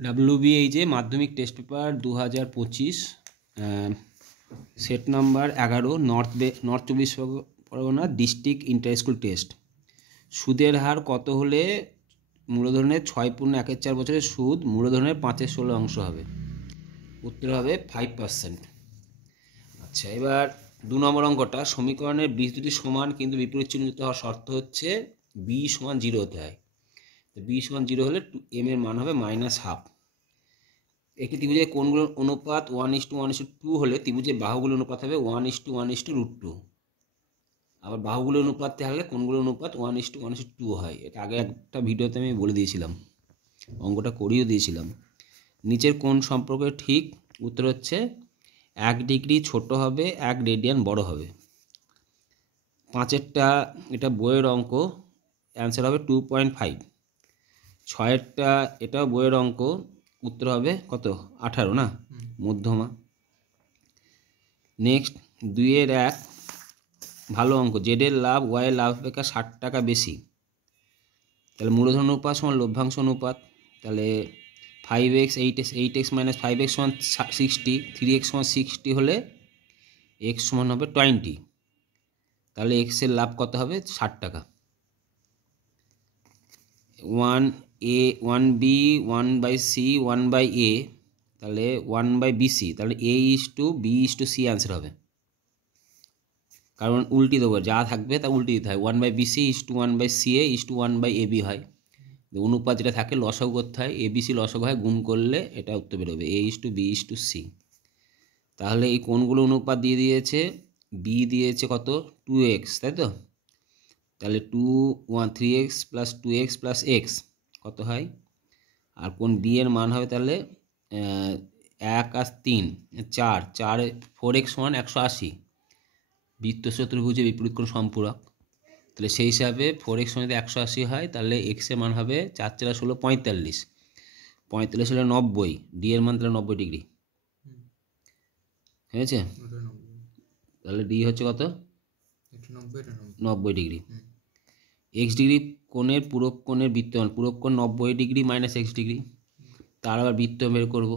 WBH মাধ্যমিক test paper 2025 set number 11 north 24 Pargana district inter school test. সুদের হার কত হলে মূলধনের 6.14 বছরের সুদ মূলধনের 5/16 অংশ হবে? উত্তর হবে 5%। আচ্ছা, এবার 2 নম্বর অঙ্কটা, সমীকরণের বীজ দুটি সমান কিন্তু বিপরীত চিহ্নিত হওয়ার শর্ত হচ্ছে b = 0 হতে হয়। তো b = 0 হলে m এর মান হবে -12। একটি ত্রিভুজের কোণগুলোর অনুপাত 1:1:2 হলে ত্রিভুজের বাহুগুলোর অনুপাত হবে 1:1:√2। আবার বাহুগুলোর অনুপাত থাকলে কোণগুলোর অনুপাত 1:1:2 হয়। এটা আগে একটা ভিডিওতে আমি বলে দিয়েছিলাম, অঙ্কটা করিয়েও দিয়েছিলাম। নিচের কোণ সম্পর্কে ঠিক উত্তর হচ্ছে 1 ডিগ্রি ছোট হবে 1 রেডিয়ান বড় হবে। 5-এরটা এটা বইয়ের অঙ্ক, অ্যান্সার হবে 2.5। 6-এরটা এটাও বইয়ের অঙ্ক, উত্তর হবে কত? 18 না, মধ্যমা। নেক্সট 2-এর 1 ভালো অঙ্ক, জেডের লাভ ওয়াইয়ের লাভ অপেক্ষা 60 টাকা বেশি, তাহলে মূলধন অনুপাত সমান লভ্যাংশ অনুপাত। তাহলে 5x 8x - 5x = 60, 3x = 60 হলে x সমান হবে 20। তাহলে x এর লাভ কত হবে? 60 টাকা। 1a 1b 1/c 1/a, তাহলে 1/bc, তাহলে a:b:c অ্যান্সার হবে। কারণ উল্টি দেবো, যা থাকবে তা উল্টি দিতে হয়। 1/bc = 1/ca = 1/ab হয়। অনুপাত যেটা থাকে লসাগু করতে হয়, abc লসাগু হয়, গুণ করলে এটা উত্তর বেরোবে a:b:c। তাহলে এই কোণগুলো অনুপাত দিয়ে দিয়েছে, b দিয়েছে কত? 2x, তাই তো? তাহলে 3x + 2x + x কত হয়? আর কোণ b এর মান হবে তাহলে 1 আর 3 4, 4x = 180। বৃত্ত চতুর্ভুজের বিপরীত কোণ সম্পূরক, তাহলে সেই হিসাবে 4x যদি 180 হয় তাহলে x এর মান হবে 4 × 16 = 45। 45 হলে 90, d এর মান তাহলে 90 ডিগ্রি হয়েছে। তাহলে d হচ্ছে কত? 90 ডিগ্রি। x ডিগ্রি কোণের পূরক কোণের বৃত্তমান, পূরক কোণ 90 ডিগ্রি - x ডিগ্রি, তার আবার বৃত্ত বের করব।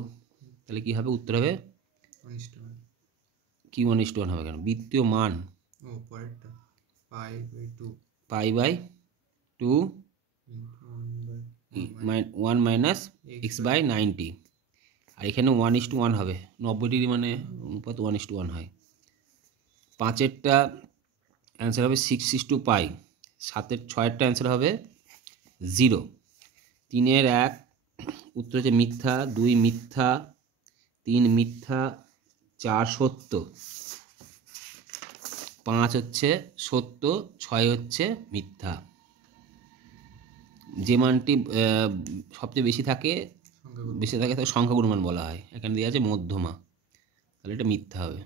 তাহলে কি হবে? উত্তর হবে কি 1:1 হবে কেন? বৃত্তীয় মান π/2 1 - x/90, আর এখানে 1:1 হবে। 90 ডিগ্রি মানে অনুপাত 1:1 হয়। 5-এরটা অ্যান্সার হবে 6:π। 6-এরটা অ্যান্সার হবে 0। 3-এর 1 উত্তর হচ্ছে মিথ্যা, 2 মিথ্যা, 3 মিথ্যা, 4 সত্য, 5 হচ্ছে সত্য, 6 হচ্ছে মিথ্যা। যে মানটি সবচেয়ে বেশি থাকে তাকে সংখ্যাগুণ মান বলা হয়। এখানে দেওয়া আছে মধ্যমা, তাহলে এটা মিথ্যা হবে।